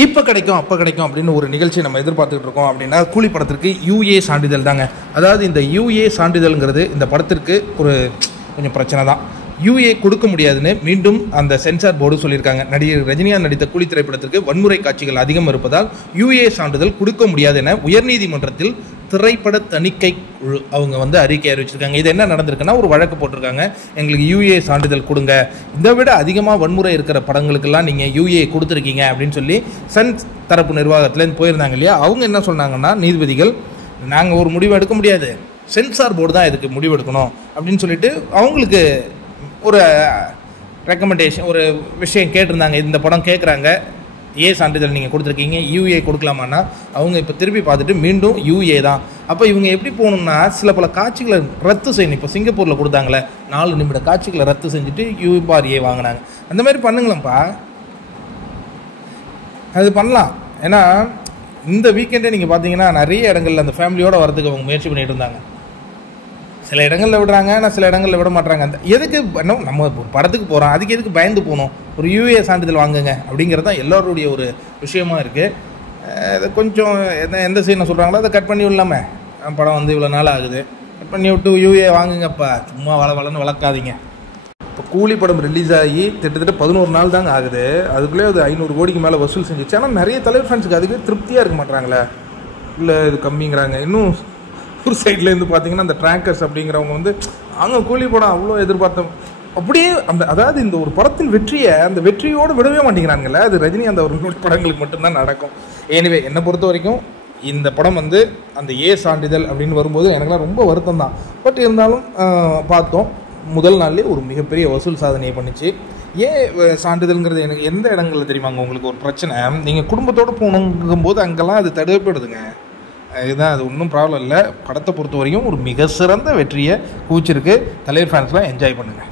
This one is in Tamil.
இப்போ கிடைக்கும் அப்போ கிடைக்கும் அப்படின்னு ஒரு நிகழ்ச்சி நம்ம எதிர்பார்த்துக்கிட்டு இருக்கோம் அப்படின்னா கூலி படத்திற்கு யூஏ சான்றிதழ் தாங்க. அதாவது இந்த யூஏ சான்றிதழ்ங்கிறது இந்த படத்திற்கு ஒரு கொஞ்சம் பிரச்சனை தான். யூஏ கொடுக்க முடியாதுன்னு மீண்டும் அந்த சென்சார் போர்டு சொல்லியிருக்காங்க. நடிகர் ரஜினிகாந்த் நடித்த கூலி திரைப்படத்திற்கு வன்முறை காட்சிகள் அதிகம் இருப்பதால் யூஏ சான்றிதழ் கொடுக்க முடியாது என உயர்நீதிமன்றத்தில் திரைப்பட தணிக்கை குழு அவங்க அறிக்கை அறிவிச்சிருக்காங்க. இது என்ன நடந்திருக்குன்னா, ஒரு வழக்கு போட்டிருக்காங்க, எங்களுக்கு யூஏ சான்றிதழ் கொடுங்க, இதை விட அதிகமாக வன்முறை இருக்கிற படங்களுக்கெல்லாம் நீங்கள் யூஏ கொடுத்துருக்கீங்க அப்படின்னு சொல்லி சன் தரப்பு நிர்வாகத்துலேருந்து போயிருந்தாங்க இல்லையா. அவங்க என்ன சொன்னாங்கன்னா, நீதிபதிகள் நாங்கள் ஒரு முடிவு எடுக்க முடியாது, சென்சார் போர்டு தான் இதுக்கு முடிவு எடுக்கணும் அப்படின்னு சொல்லிட்டு அவங்களுக்கு ஒரு ரெக்கமெண்டேஷன் ஒரு விஷயம் கேட்டிருந்தாங்க. இந்த படம் கேட்குறாங்க, ஏ சான்றிதழ் நீங்கள் கொடுத்துருக்கீங்க, யூஏ கொடுக்கலாமான்னா அவங்க இப்போ திருப்பி பார்த்துட்டு மீண்டும் யூஏ தான். அப்போ இவங்க எப்படி போகணும்னா, சில பல காட்சிகளை ரத்து செய்யணும். இப்போ சிங்கப்பூரில் கொடுத்தாங்களே 4 நிமிட காட்சிகளை ரத்து செஞ்சுட்டு யூஏ வாங்கினாங்க. அந்த மாதிரி பண்ணுங்களேன்ப்பா, அது பண்ணலாம். ஏன்னா இந்த வீக்கெண்டே நீங்கள் பார்த்தீங்கன்னா நிறைய இடங்களில் அந்த ஃபேமிலியோடு வரதுக்கு அவங்க முயற்சி பண்ணிட்டு இருந்தாங்க. சில இடங்களில் விடுறாங்க, ஆனால் சில இடங்களில் விட மாட்டாங்க. அந்த எதுக்கு நம்ம படத்துக்கு போகிறோம், அதுக்கு எதுக்கு பயந்து போகணும், ஒரு யூஏ சான்றிதழ் வாங்குங்க அப்படிங்கிறது தான் எல்லோருடைய ஒரு விஷயமா இருக்குது. அதை கொஞ்சம் எந்த சீனை சொல்கிறாங்களோ அதை கட் பண்ணி விடலாமல், படம் இவ்வளோ நாள் ஆகுது, கட் பண்ணி விட்டு யூஏ வாங்குங்கப்பா, சும்மா வளன்னு வளர்க்காதீங்க. இப்போ கூலி படம் ரிலீஸ் ஆகி கிட்டத்தட்ட 11 நாள் தாங்க ஆகுது, அதுக்குள்ளே அது 500 கோடிக்கு மேலே வசூல் செஞ்சிச்சு. ஆனால் நிறைய தலைவர் ஃபேன்ஸுக்கு அதுக்கு திருப்தியாக இருக்க மாட்டாங்களே, இல்லை இது கம்மிங்கிறாங்க. இன்னும் ஒரு சைட்லேருந்து பார்த்தீங்கன்னா அந்த ட்ராக்கர்ஸ் அப்படிங்கிறவங்க அவங்க கூலி படம் அவ்வளோ எதிர்பார்த்தோம் அப்படியே அதாவது இந்த ஒரு படத்தின் வெற்றியை அந்த வெற்றியோடு விடவே மாட்டேங்கிறாங்கல்ல. அது ரஜினி அந்த ஒரு படங்களுக்கு மட்டும்தான் நடக்கும். எனவே என்னை பொறுத்த வரைக்கும் இந்த படம் அந்த ஏ சான்றிதழ் அப்படின்னு வரும்போது எனக்குலாம் ரொம்ப வருத்தம் தான். பட் இருந்தாலும் பார்த்தோம், முதல் நாள்லேயே ஒரு மிகப்பெரிய வசூல் சாதனையை பண்ணிச்சு. ஏன் சான்றிதழ்ங்கிறது எனக்கு எந்த இடங்களில் தெரியுமாங்க உங்களுக்கு ஒரு பிரச்சனை, நீங்கள் குடும்பத்தோடு போகணுங்கும்போது அங்கெல்லாம் அது தடுக்கப்படுதுங்க. இதுதான், அது ஒன்றும் ப்ராப்ளம் இல்லை. படத்தை பொறுத்த வரைக்கும் ஒரு மிக சிறந்த வெற்றியை குவிச்சிருக்கு. தலைவர் ஃபேன்ஸ்லாம் என்ஜாய் பண்ணுங்கள்.